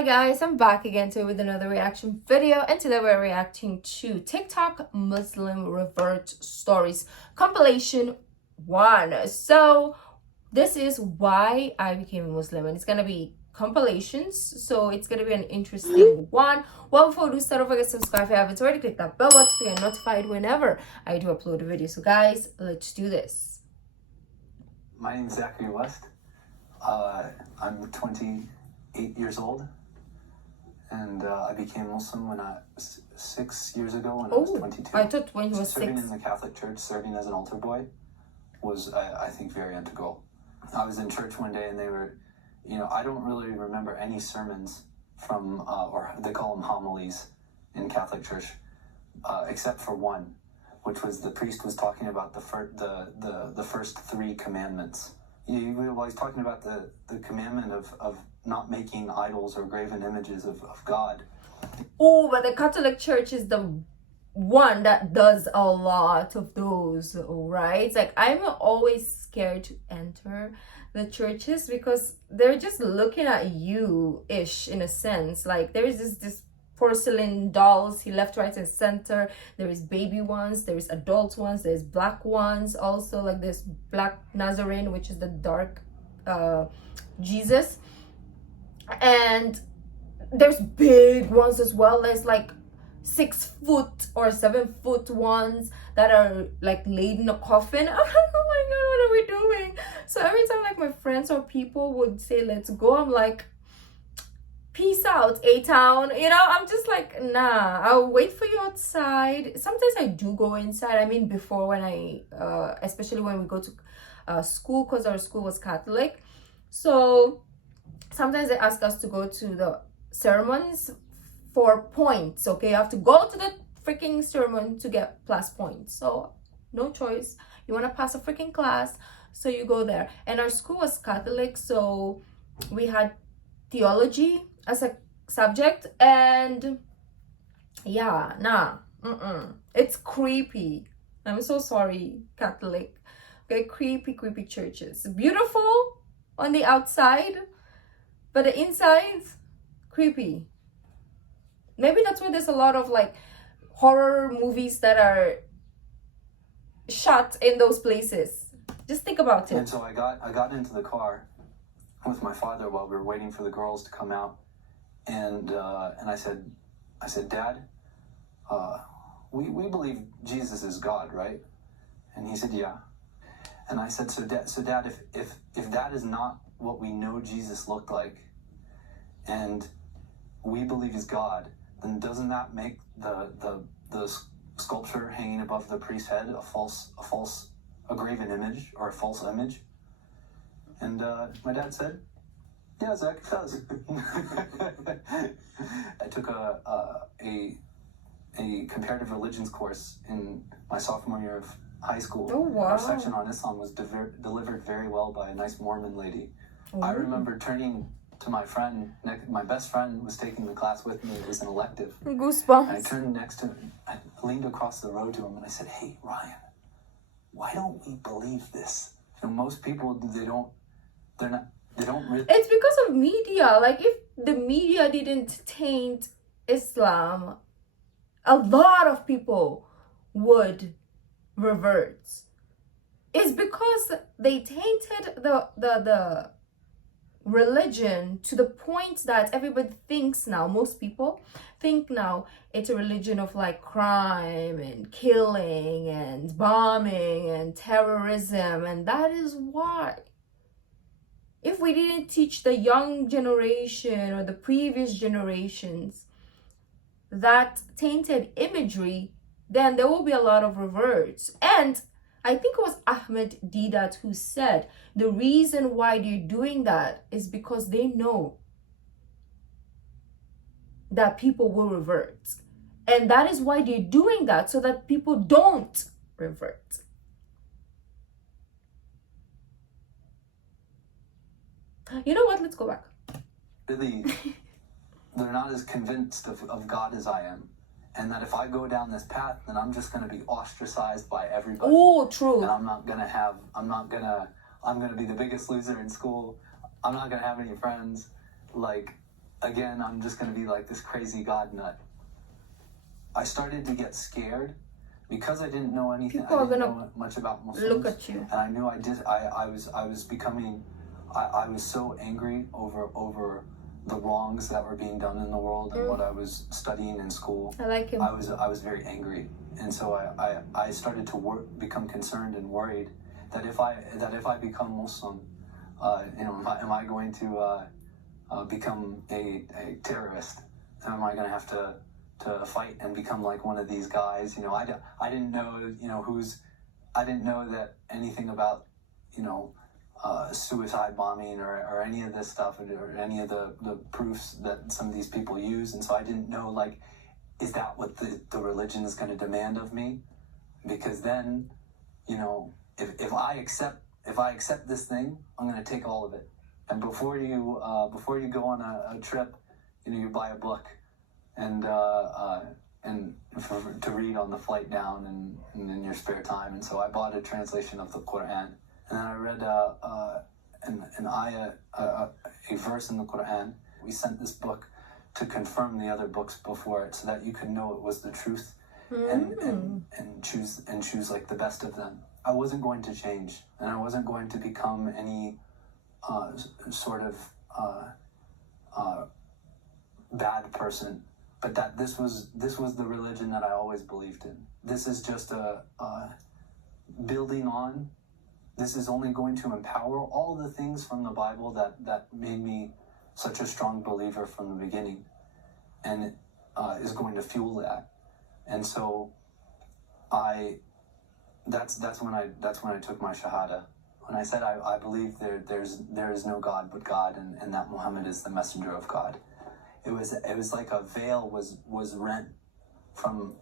Hi guys, I'm back again today with another reaction video, and today we're reacting to TikTok Muslim Revert Stories compilation 1. So this is why I became a Muslim, and it's gonna be compilations, so it's gonna be an interesting one. Well, before we do start, don't forget to subscribe if you haven't already. Click that bell button to get notified whenever I do upload a video. So guys, let's do this. My name is Zachary West. I'm 28 years old, and I became Muslim when I was 6 years ago when I was 22. I thought when you were serving 6. in the Catholic Church, serving as an altar boy, was I think very integral. I was in church one day and they were, I don't really remember any sermons from, or they call them homilies in Catholic Church, except for one, which was the priest was talking about the first 3 commandments. He was talking about the commandment of not making idols or graven images of God. Oh, but the Catholic Church is the one that does a lot of those, right? It's like I'm always scared to enter the churches because they're just looking at you-ish in a sense. Like there is this porcelain dolls, he left, right, and center. There is baby ones, there is adult ones, there's black ones also, like this black Nazarene, which is the dark Jesus, and there's big ones as well. There's like 6 foot or 7 foot ones that are like laid in a coffin. I'm like, oh my god, what are we doing? So every time like my friends or people would say let's go, I'm like, peace out, A-Town. I'm just like, nah, I'll wait for you outside. Sometimes I do go inside. I mean, before when I especially when we go to school, because our school was Catholic, so sometimes they ask us to go to the sermons for points. Okay, you have to go to the freaking sermon to get plus points, so no choice. You want to pass a freaking class, so you go there. And our school was Catholic, so we had theology as a subject, and yeah, nah, it's creepy. I'm so sorry, Catholic. Okay, creepy churches. Beautiful on the outside, but the inside, creepy. Maybe that's why there's a lot of like horror movies that are shot in those places. Just think about it. And so I got into the car with my father while we were waiting for the girls to come out, and I said, Dad, we believe Jesus is God, right? And he said, yeah. And I said, so Dad, if that is not what we know Jesus looked like, and we believe he's God, then doesn't that make the sculpture hanging above the priest's head a graven image or a false image? And my dad said, yeah, Zach, it does. I took a comparative religions course in my sophomore year of high school. Oh, wow. Our section on Islam was delivered very well by a nice Mormon lady. Oh. I remember turning to my friend, my best friend was taking the class with me. It was an elective. Goosebumps. And I turned next to him, I leaned across the road to him, and I said, hey, Ryan, why don't we believe this? Most people, they don't really. It's because of media. Like if the media didn't taint Islam, a lot of people would revert. It's because they tainted the religion to the point that everybody thinks now, most people think now it's a religion of like crime and killing and bombing and terrorism. And that is why, if we didn't teach the young generation or the previous generations that tainted imagery, then there will be a lot of reverts. And I think it was Ahmed Didat who said the reason why they're doing that is because they know that people will revert. And that is why they're doing that, so that people don't revert. You know what? Let's go back. Really, they're not as convinced of God as I am. And that if I go down this path, then I'm just going to be ostracized by everybody. Oh, true. And I'm going to be the biggest loser in school. I'm not going to have any friends. Like, again, I'm just going to be like this crazy God nut. I started to get scared because I didn't know anything. People I are didn't gonna know much about Muslims. look at you. And I knew I was becoming, I was so angry over the wrongs that were being done in the world and what I was studying in school. I like him. I was very angry. And so I started to become concerned and worried that if I become Muslim, am I going to become a terrorist? Am I going to have to fight and become like one of these guys? I didn't know, I didn't know that anything about, suicide bombing or any of this stuff or any of the proofs that some of these people use. And so I didn't know, like, is that what the religion is going to demand of me? Because then, if I accept this thing, I'm going to take all of it. And before you go on a trip, you buy a book and to read on the flight down and in your spare time. And so I bought a translation of the Quran, and then I read an ayah, a verse in the Quran. We sent this book to confirm the other books before it, so that you could know it was the truth, and choose like the best of them. I wasn't going to change, and I wasn't going to become any sort of bad person, but that this was the religion that I always believed in. This is just a building on. This is only going to empower all the things from the Bible that made me such a strong believer from the beginning, and it is going to fuel that. And so that's when I took my shahada. When I said I believe there is no God but God, and that Muhammad is the messenger of God. It was like a veil was rent from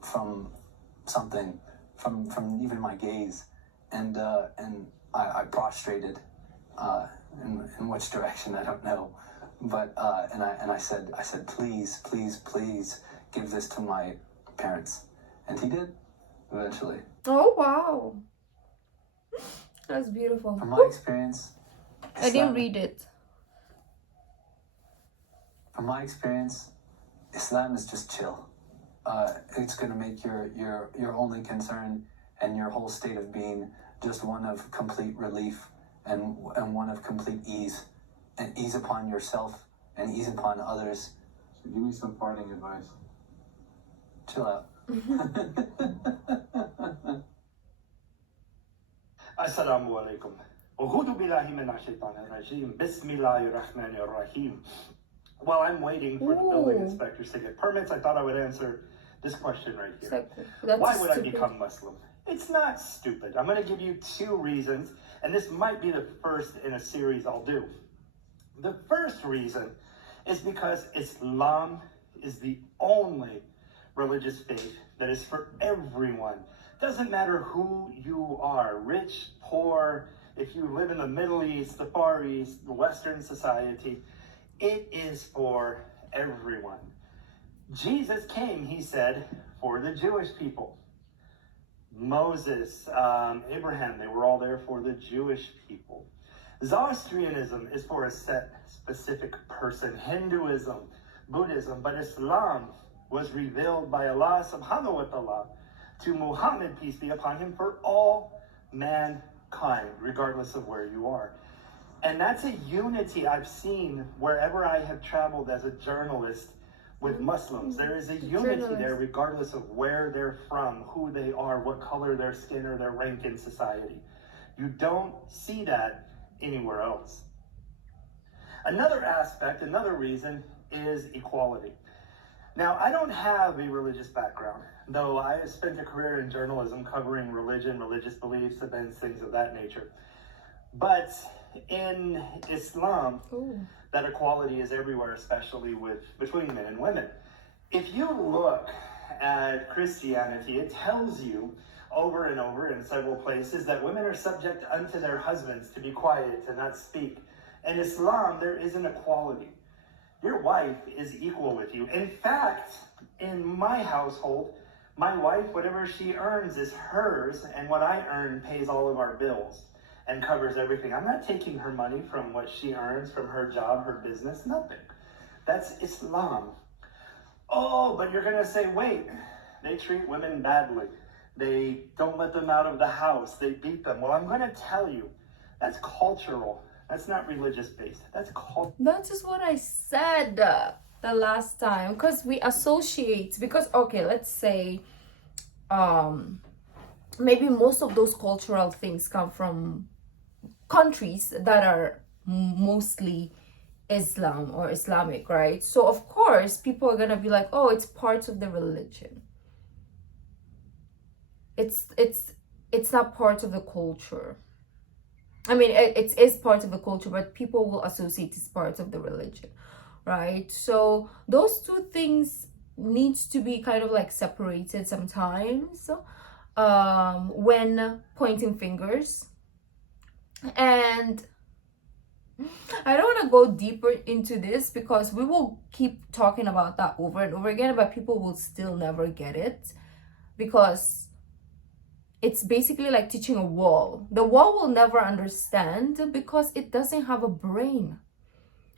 something, from even my gaze, and I prostrated. In which direction, I don't know, but and I said please give this to my parents, and he did eventually. Oh wow, that's beautiful. From my experience, I didn't read it. From my experience, Islam is just chill. It's going to make your only concern and your whole state of being just one of complete relief and one of complete ease, and ease upon yourself and ease upon others. So give me some parting advice. Chill out. Assalamu alaikum. A'udhu billahi minash shaitanir rajim. Bismillahir rahmanir rahim. While I'm waiting for the building inspectors to get permits, I thought I would answer this question right here. Why would I become Muslim? It's not stupid. I'm going to give you 2 reasons, and this might be the first in a series I'll do. The first reason is because Islam is the only religious faith that is for everyone. Doesn't matter who you are, rich, poor, if you live in the Middle East, the Far East, the Western society, it is for everyone. Jesus came, he said, for the Jewish people. Moses, Abraham, they were all there for the Jewish people. Zoroastrianism is for a set specific person. Hinduism, Buddhism, but Islam was revealed by Allah subhanahu wa ta'ala to Muhammad, peace be upon him, for all mankind, regardless of where you are. And that's a unity I've seen wherever I have traveled as a journalist with Muslims. There is a unity there regardless of where they're from, who they are, what color their skin or their rank in society. You don't see that anywhere else. Another aspect, another reason is equality. Now, I don't have a religious background, though I have spent a career in journalism covering religion, religious beliefs, events, things of that nature. But in Islam, that equality is everywhere, especially between men and women. If you look at Christianity, it tells you over and over in several places that women are subject unto their husbands, to be quiet, to not speak. In Islam, there is an equality. Your wife is equal with you. In fact, in my household, my wife, whatever she earns is hers, and what I earn pays all of our bills and covers everything. I'm not taking her money from what she earns from her job, her business, nothing. That's Islam. Oh, but you're going to say, wait, they treat women badly. They don't let them out of the house. They beat them. Well, I'm going to tell you, that's cultural. That's not religious based. That's cultural. That is what I said the last time, because we associate, because okay, let's say maybe most of those cultural things come from countries that are mostly Islam or Islamic, right? So of course people are gonna be like, oh, it's part of the religion. It's not part of the culture. I mean, it is part of the culture, but people will associate it's part of the religion, right? So those two things needs to be kind of like separated sometimes when pointing fingers. And I don't want to go deeper into this because we will keep talking about that over and over again, but people will still never get it, because it's basically like teaching a wall. The wall will never understand because it doesn't have a brain.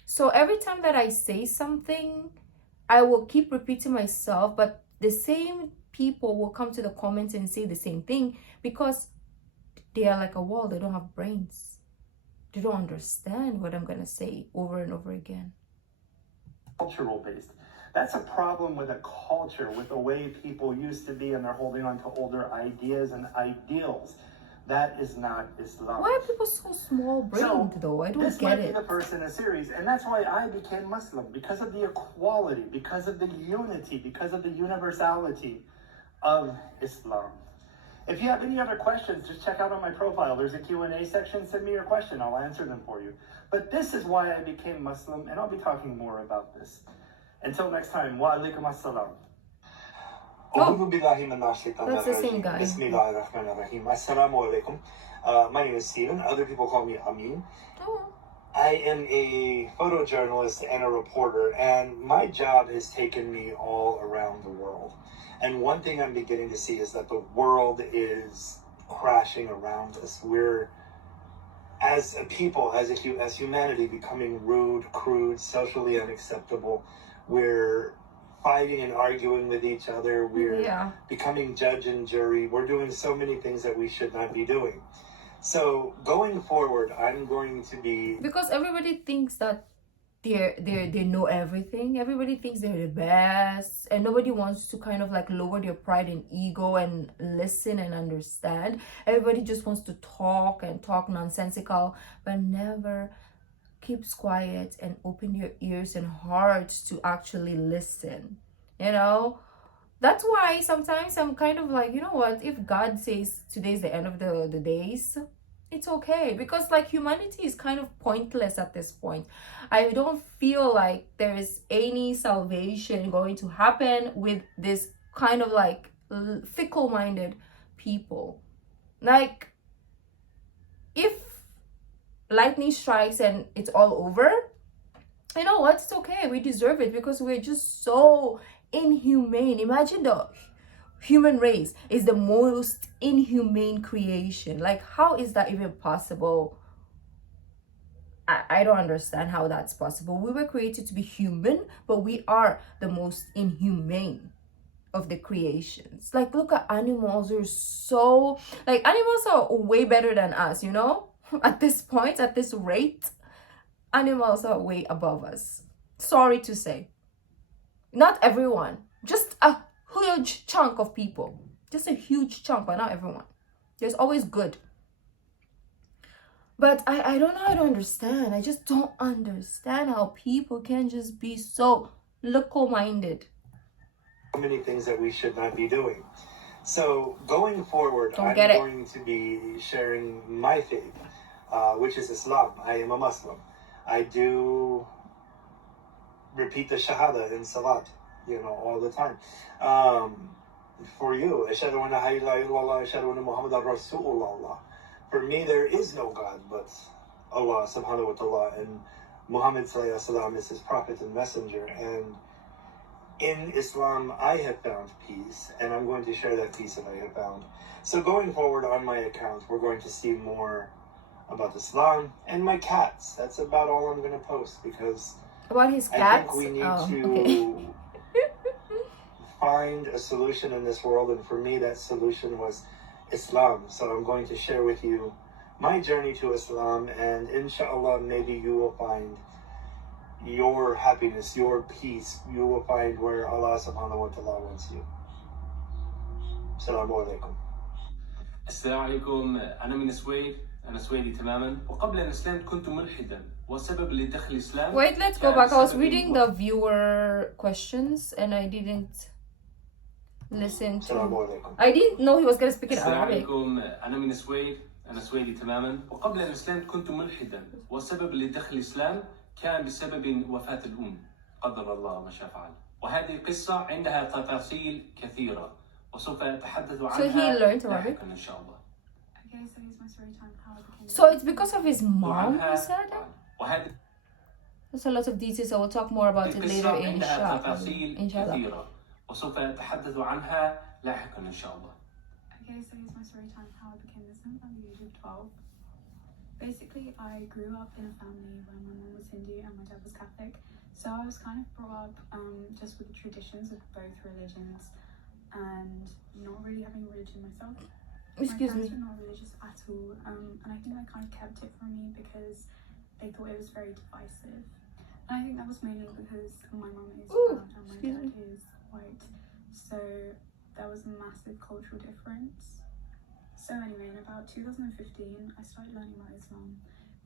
So every time that I say something, I will keep repeating myself, but the same people will come to the comments and say the same thing because they are like a wall. They don't have brains. They don't understand what I'm going to say over and over again. Cultural based. That's a problem with a culture, with the way people used to be, and they're holding on to older ideas and ideals. That is not Islam. Why are people so small-brained, though? I don't get it. This might be the first in a series, and that's why I became Muslim, because of the equality, because of the unity, because of the universality of Islam. If you have any other questions, just check out on my profile. There's a Q&A section. Send me your question. I'll answer them for you. But this is why I became Muslim, and I'll be talking more about this. Until next time, wa alaikum assalam. That's the same guy. Bismillahirrahmanirrahim. Assalamu alaikum. My name is Steven. Other people call me Amin. Oh. I am a photojournalist and a reporter, and my job has taken me all around the world. And one thing I'm beginning to see is that the world is crashing around us. We're, as a people, as humanity, becoming rude, crude, socially unacceptable. We're fighting and arguing with each other. We're becoming judge and jury. We're doing so many things that we should not be doing. So going forward, I'm going to be... Because everybody thinks that they know everything. Everybody thinks they're the best, and nobody wants to kind of like lower their pride and ego and listen and understand. Everybody just wants to talk and talk nonsensical, but never keeps quiet and open your ears and hearts to actually listen. You know, that's why sometimes I'm kind of like, you know what, if God says today's the end of the days, it's okay, because like humanity is kind of pointless at this point. I don't feel like there is any salvation going to happen with this kind of like fickle-minded people. Like, if lightning strikes and it's all over, you know what, it's okay, we deserve it, because we're just so inhumane. Imagine the human race is the most inhumane creation. Like, how is that even possible? I don't understand how that's possible. We were created to be human, but we are the most inhumane of the creations. Like, look at animals. They're so, like, animals are way better than us, you know. At this point, at this rate, animals are way above us. Sorry to say. Not everyone, just a huge chunk of people. Just a huge chunk, but not everyone. There's always good. But I don't know, I don't understand. I just don't understand how people can just be so local-minded. So many things that we should not be doing. So going forward, I'm going to be sharing my faith, which is Islam. I am a Muslim. I do repeat the Shahada in Salat, you know, all the time. For you, Ashhadu anna la ilaha illallah, Ashhadu anna Muhammadan Rasulullah. For me, there is no God but Allah subhanahu wa ta'ala, and Muhammad sallallahu alaihi wasallam is his prophet and messenger. And in Islam, I have found peace, and I'm going to share that peace that I have found. So going forward on my account, we're going to see more about Islam and my cats. That's about all I'm going to post, because About his I cats? think we need Oh, to okay. find a solution in this world, and for me that solution was Islam. So I'm going to share with you my journey to Islam, and inshallah maybe you will find your happiness, your peace. You will find where Allah subhanahu wa ta'ala wants you. Assalamu alaikum. السلام عليكم. أنا من السويد. أنا سويدي تماما، وقبل الإسلام كنت ملحدا، والسبب اللي دخل الإسلام. Wait, let's go back. I was reading the viewer questions and I didn't listen to. I didn't know he was gonna speak in السلام Arabic. عليكم. أنا من السويد. أنا سويدي تماما، وقبل الإسلام كنت ملحدا، والسبب اللي دخل الإسلام كان بسبب وفاة الأم، قدر الله ما شاء فعل. وهذه القصة عندها تفاصيل كثيرة وسوف أتحدث عنها لاحقا إن شاء الله. Okay, so here's my story time. How I became So it's because of his mom, he said? وهذه There's a lot of details. I will talk more about it later, القصة عندها تفاصيل inshallah. كثيرة وسوف أتحدث عنها لاحقا إن شاء الله. Okay, so here's my story time. How I became Muslim at the age of 12. Basically, I grew up in a family where my mom was Hindu and my dad was Catholic. So I was kind of brought up just with the traditions of both religions and not really having a religion myself. Excuse my me. parents were not religious at all, and I think they kind of kept it from me because they thought it was very divisive. And I think that was mainly because my mom is brown and my dad is white, so there was a massive cultural difference. So anyway, in about 2015, I started learning about Islam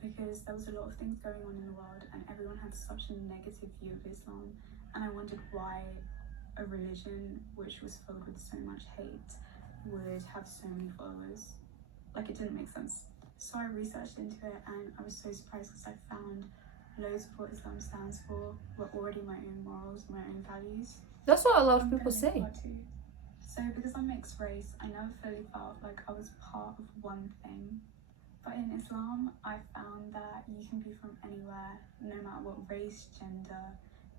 because there was a lot of things going on in the world and everyone had such a negative view of Islam, and I wondered why a religion which was filled with so much hate would have so many followers. Like, it didn't make sense. So I researched into it and I was so surprised because I found loads of what Islam stands for were already my own morals, my own values. That's what a lot of people say. So because I'm mixed race, I never fully felt like I was part of one thing. But in Islam, I found that you can be from anywhere, no matter what race, gender,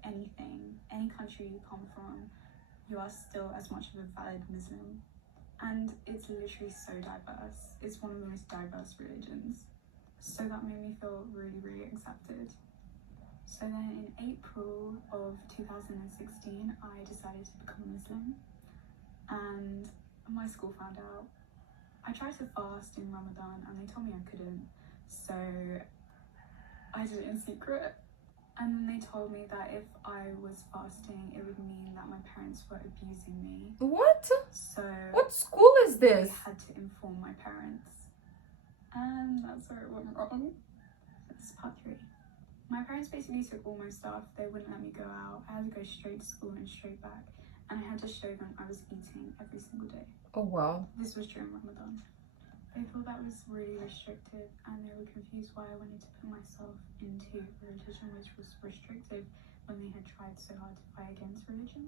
anything, any country you come from, you are still as much of a valid Muslim. And it's literally so diverse. It's one of the most diverse religions. So that made me feel really, really accepted. So then in April of 2016, I decided to become a Muslim. And my school found out. I tried to fast in Ramadan and they told me I couldn't. So I did it in secret. And then they told me that if I was fasting, it would mean that my parents were abusing me. What? So what school is this? I had to inform my parents. And that's where it went wrong. This is part 3. My parents basically took all my stuff. They wouldn't let me go out. I had to go straight to school and straight back. And I had to show them I was eating every single day. Oh wow. This was during Ramadan. They thought that was really restrictive and they were confused why I wanted to put myself into a religion which was restrictive when they had tried so hard to fight against religion.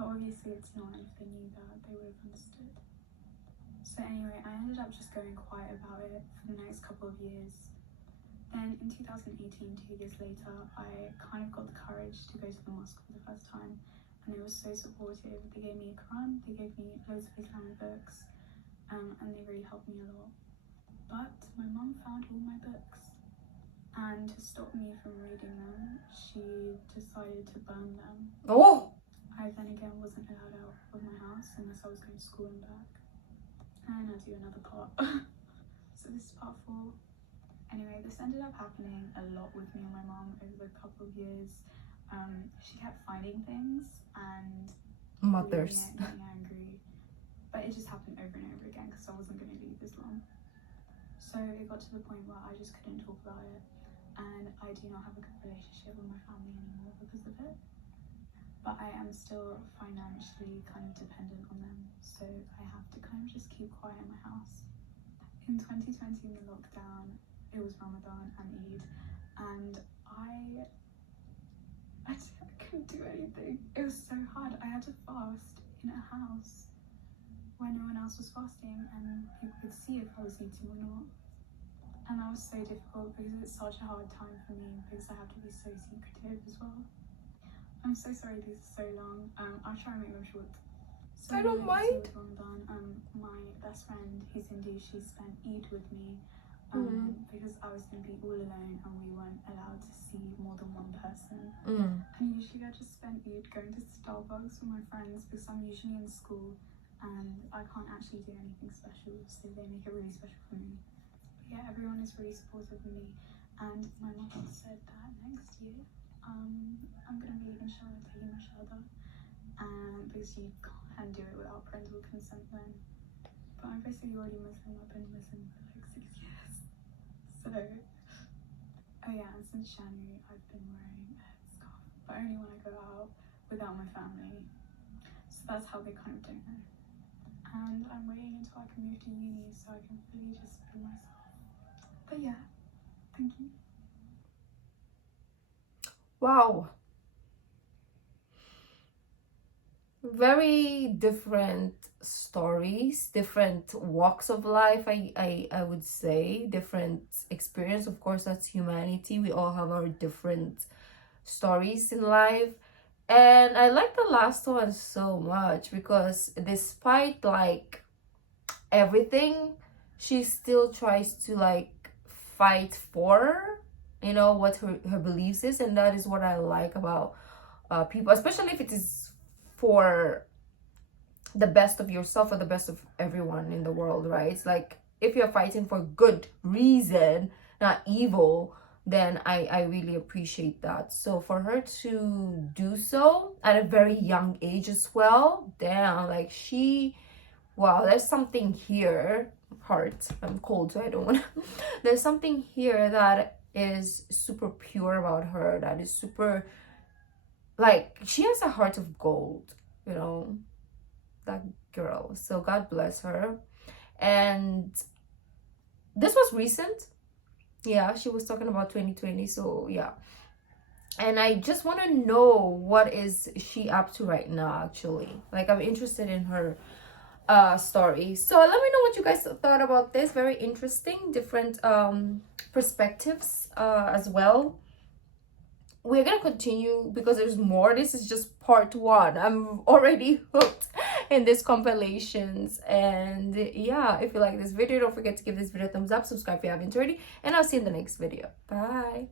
But obviously it's not. If they knew that, they would have understood. So anyway, I ended up just going quiet about it for the next couple of years. Then in 2018, 2 years later, I kind of got the courage to go to the mosque for the first time. And they were so supportive. They gave me a Quran, they gave me loads of Islamic books, and they really helped me a lot. But my mum found all my books, and to stop me from reading them, she decided to burn them. Oh! I then again wasn't allowed out of my house unless I was going to school and back. And I'll do another part. So this is part 4. Anyway, this ended up happening a lot with me and my mum over the couple of years. She kept finding things and mothers getting angry, but it just happened over and over again because I wasn't going to leave Islam. So it got to the point where I just couldn't talk about it, and I do not have a good relationship with my family anymore because of it. But I am still financially kind of dependent on them, so I have to kind of just keep quiet in my house. In 2020, in the lockdown, it was Ramadan and Eid, and I couldn't do anything. It was so hard. I had to fast in a house where no one else was fasting and people could see if I was eating or not. And that was so difficult because it's such a hard time for me because I have to be so secretive as well. I'm so sorry these are so long. I'll try and make them short. So I don't mind. Ramadan, my best friend, he's Hindu, she spent Eid with me because I was going to be all alone and we weren't allowed to see more than one person. Mm. And usually I just spent it going to Starbucks with my friends because I'm usually in school and I can't actually do anything special, so they make it really special for me. But yeah, everyone is really supportive of me, and my mom said that next year I'm going to be inshallah taking my shahada, because you can't do it without parental consent then. But I'm basically already Muslim. I've been Muslim for like 6 years. So, oh yeah, and since January I've been wearing a headscarf, but only when I go out without my family. So that's how they kind of don't know. And I'm waiting until I can move to uni so I can fully just be myself. But yeah, thank you. Wow. Very different stories, different walks of life, I would say, different experience. Of course, that's humanity. We all have our different stories in life. And I like the last one so much because despite like everything, she still tries to like fight for, you know, what her beliefs is. And that is what I like about people, especially if it is for the best of yourself or the best of everyone in the world, right? It's like if you're fighting for good reason, not evil, then I really appreciate that. So for her to do so at a very young age as well, damn, like wow, there's something here. Heart, I'm cold, so I don't want to. There's something here that is super pure about her, that is super, like, she has a heart of gold, you know, that girl. So God bless her. And this was recent. Yeah, she was talking about 2020. So yeah, and I just want to know what is she up to right now, actually. Like, I'm interested in her story. So let me know what you guys thought about this. Very interesting, different perspectives as well. We're gonna continue because there's more. This is just part one. I'm already hooked in these compilations. And yeah, if you like this video, don't forget to give this video a thumbs up, subscribe if you haven't already, and I'll see you in the next video. Bye.